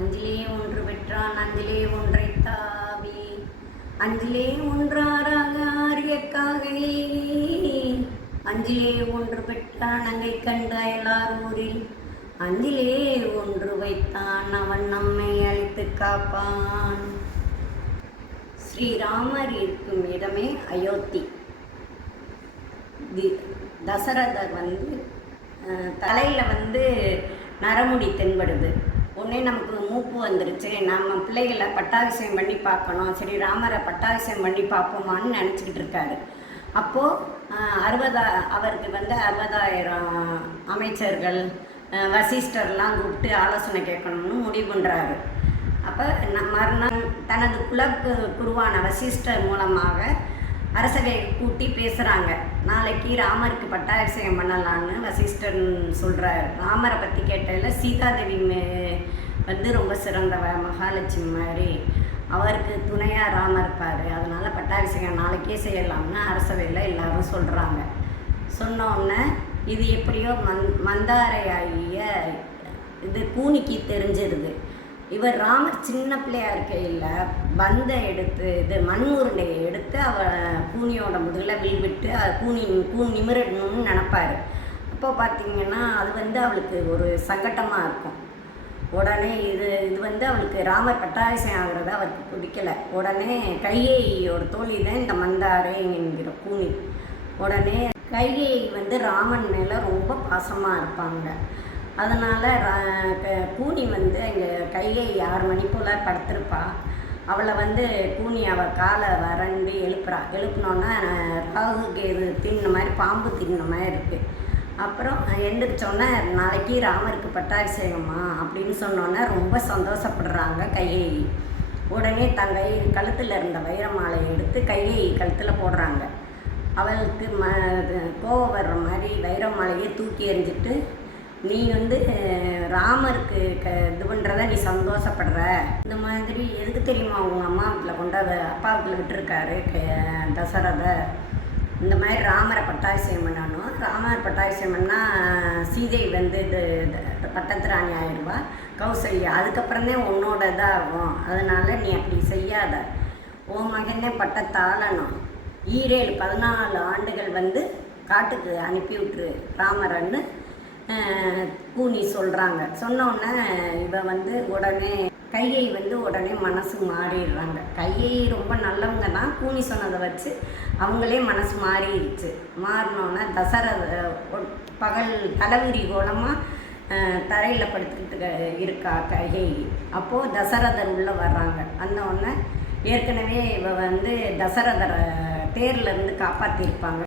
அஞ்சிலே ஒன்று பெற்றான் அஞ்சிலே ஒன்றை தாவி அஞ்சிலே ஒன்றாராக ஆரியக்காகவே அஞ்சிலே ஒன்று பெற்றான் அங்கை கண்டு அயலார் ஊரில் அஞ்சிலே ஒன்று வைத்தான் அவன் நம்மை அழித்து காப்பான். ஸ்ரீராமர் இருக்கும் இடமே அயோத்தி. தசரதர் தலையில் நரமுடி தென்படுது. உடனே நமக்கு மூப்பு வந்துருச்சு, நம்ம பிள்ளைகளை பட்டாபிஷேகம் பண்ணி பார்க்கணும், சரி ராமரை பட்டாபிஷேகம் பண்ணி பார்ப்போமான்னு நினச்சிக்கிட்டு இருக்காரு. அப்போது அவருக்கு 60,000 அமைச்சர்கள் வசிஷ்டர்லாம் கூப்பிட்டு ஆலோசனை கேட்கணும்னு முடிவு பண்ணுறாரு. அப்போ மறுநாள் தனது குருவான வசிஷ்டர் மூலமாக அரசவை கூட்டி பேசுகிறாங்க. நாளைக்கு ராமருக்கு பட்டாபிஷேகம் பண்ணலான்னு வசிஷ்டர் சொல்கிறார். ராமரை பற்றி கேட்டதில் சீதாதேவி ரொம்ப சிறந்தவ, மகாலட்சுமி மாதிரி, அவருக்கு துணையாக ராமர் இருப்பார், அதனால் பட்டாபிஷேகம் நாளைக்கே செய்யலாம்னு அரசவையில் எல்லாரும் சொல்கிறாங்க. சொன்னோடனே இது எப்படியோ மந்தாரையாகிய இது கூனிக்கு தெரிஞ்சிருது. இவர் ராமர் சின்ன பிள்ளையாக இருக்கையில் பந்தை எடுத்து மண் உருண்டையை எடுத்து கூனியோட முதுகில் விட்டு கூன் நிமிரணும்னு நினப்பார். அப்போ பார்த்திங்கன்னா அது அவளுக்கு ஒரு சங்கட்டமாக இருக்கும். உடனே இது அவளுக்கு ராமர் பட்டாபிஷேகம் ஆகிறது அவருக்கு பிடிக்கலை. உடனே கையேயோட தோழி தான் இந்த மந்தாரை என்கிற கூனி. உடனே கைகேயி ராமன் மேலே ரொம்ப பாசமாக இருப்பாங்க. அதனால் கூனி அங்கே கைகேயி 6 மணி போல் படுத்திருப்பா. அவளை கூனி அவள் காலை வறண்டு எழுப்பினோன்னா ராகு கேது தின்ன மாதிரி, பாம்பு தின்ன மாதிரி இருக்குது. அப்புறம் எழுந்திரிச்சோன்னே நாளைக்கு ராமருக்கு பட்டாபிஷேகமா அப்படின்னு சொன்னோன்னே ரொம்ப சந்தோஷப்படுறாங்க கைகேயி. உடனே கழுத்தில் இருந்த வைர மாலையை எடுத்து கைகேயி கழுத்தில் போடுறாங்க. அவளுக்கு கோவம் வர்ற மாதிரி வைர மாலையை தூக்கி எறிஞ்சிட்டு, நீ ராமருக்கு இது பண்ணுறத நீ சந்தோஷப்படுற, இந்த மாதிரி எதுக்கு தெரியுமா உங்கள் அம்மா வீட்டில் அப்பா வீட்டில் விட்டுருக்காரு தசரதர், இந்த மாதிரி ராமரை பட்டாபிஷேகம் பண்ணணும், ராமர் பட்டாபிஷேகம் பண்ணால் சீதை இது பட்டத்து ராணி ஆயிடுவா, கௌசல்யா, அதுக்கப்புறமே உன்னோட இதாக ஆகும், அதனால் நீ அப்படி செய்யாத, உன் மகனே பட்டத்தாளணும், 14 ஆண்டுகள் காட்டுக்கு அனுப்பி விட்டுரு ராமரன்னு கூனி சொல்கிறாங்க. சொன்னோடனே இவ உடனே கையை உடனே மனசு மாறிடுறாங்க. கையை ரொம்ப நல்லவங்க தான், கூனி சொன்னதை வச்சு அவங்களே மனசு மாறிடுச்சு. மாறினோன்னே பகல் தலைவிரி கோலமாக தரையில் படுத்துக்கிட்டு இருக்கா கையை. அப்போது தசரதர் உள்ளே வர்றாங்க. வந்தோடனே ஏற்கனவே இவ தசரதரை தேர்லேருந்து காப்பாற்றிருப்பாங்க.